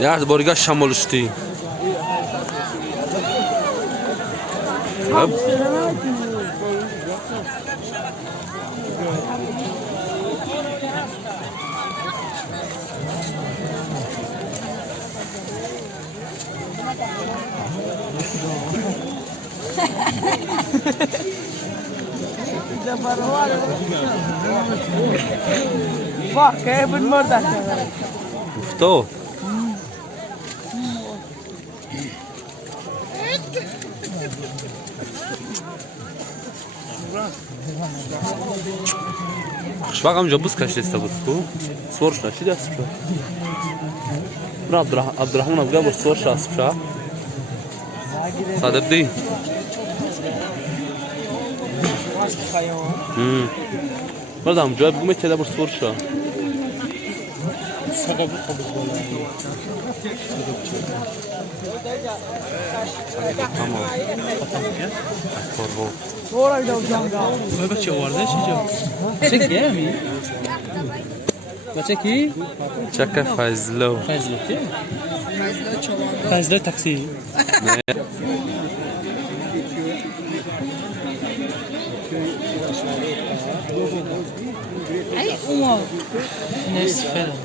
Ya boriga shamol ushti. Bak, kayak benar dah. Ufto. Швагам жабус кашеста буску. Своршна чи даспа. Абдурахман абга бор сворша аспша. Садырди. Мадам, жаб гуме чеда бор сворша. بچه آورده چه چه گمی؟ بچه کی؟ Чака файзло. فضل کی؟ فضل تاکسی. ای اوما نصف فلان.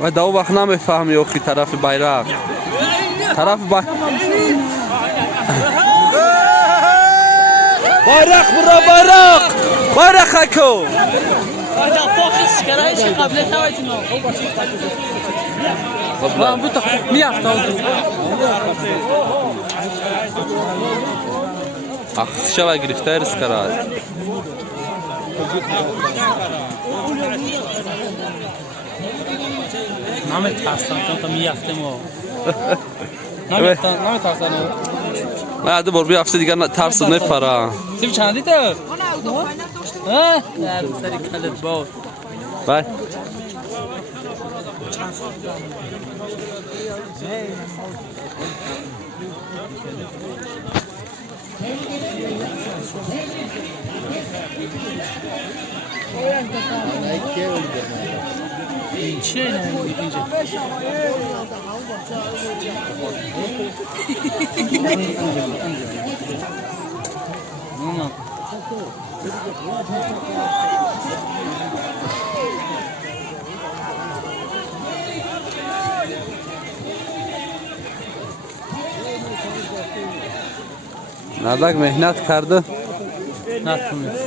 و دو وقت نمیفهمی اخی طرف بیرق بیرق برا بیرق اکو اخشا و گرفته ارز کرد نمیترسم تا میافتم و نمیترسم من بار بیافته دیگر ترس نپره سیب چندی تو؟ ها؟ نه سری کلت باز بای این چیه اینجا؟ نداک مهنت کرده نتونست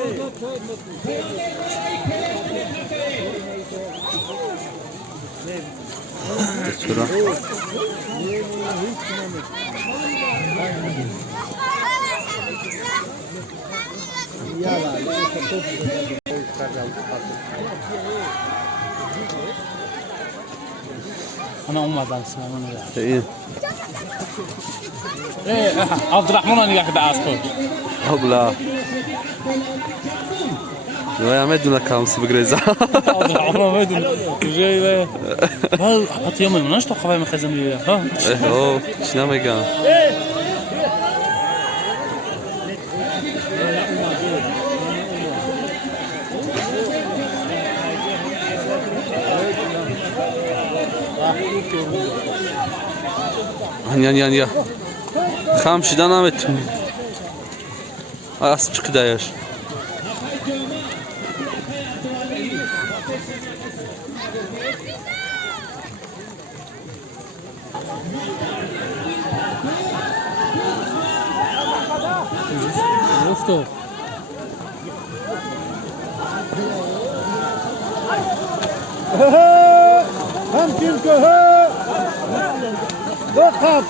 چرا انا اومدم اسمم نگاه این عبدالرحمن نگاه کده از خود ابلا یا میدونه کامس بگریزه عبدالرحمن میدونه جایی به بعد حتی یه میمونش تو خواهی مخیزم بیویا ها اوه چی نمیگم یا خام شدن نمیتونی اسب چقدرش گفتو همچین که بخواب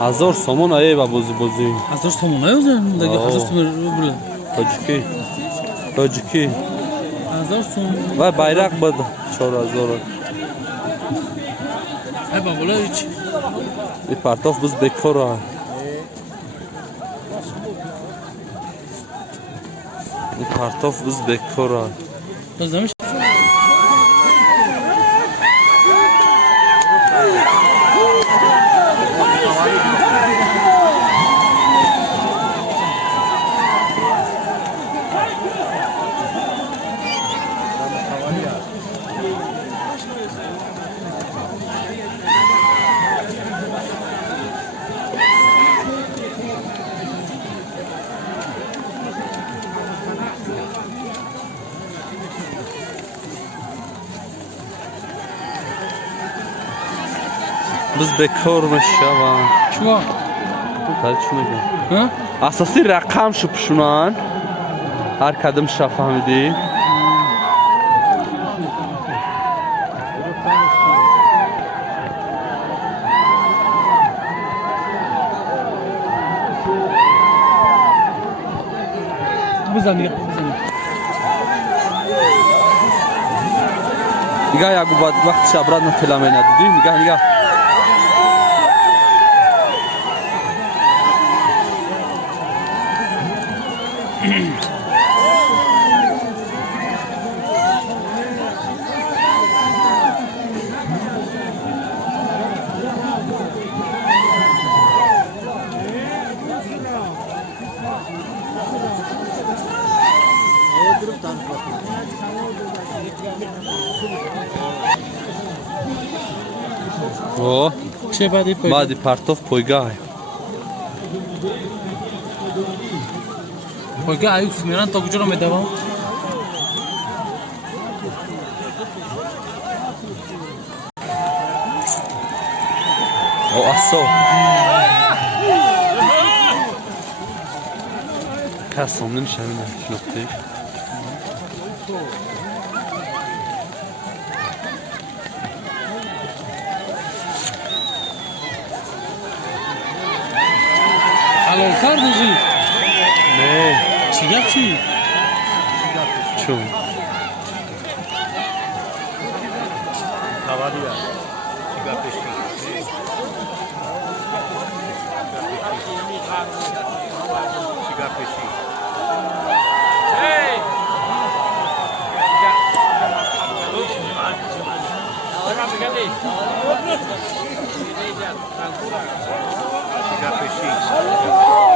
1000 сомон ай ба бозӣ 1000 сомон наёзан дага Оо. 1000 сомон бula тоҷикӣ 1000 сомон ва байрақ бад 4000 ай ба бола ич и партоф биз бекора и партоф биз бекора дазамиш биз бекор мешавам чува дар чӣ мегӯям ха асоси рақамшу пушунан ҳар кадамша фаҳмидӣ бизам нигоҳ ягу бад вақти шабрат нателамена дидӣ нигоҳ о че баъди баъди партоф пойгаҳ пойга аюкс меран то куҷоро медавам о асо касом намешавина шинохтӣ ҳалолтар дӯзӣ не чӣ гап чӣ чун Cigarro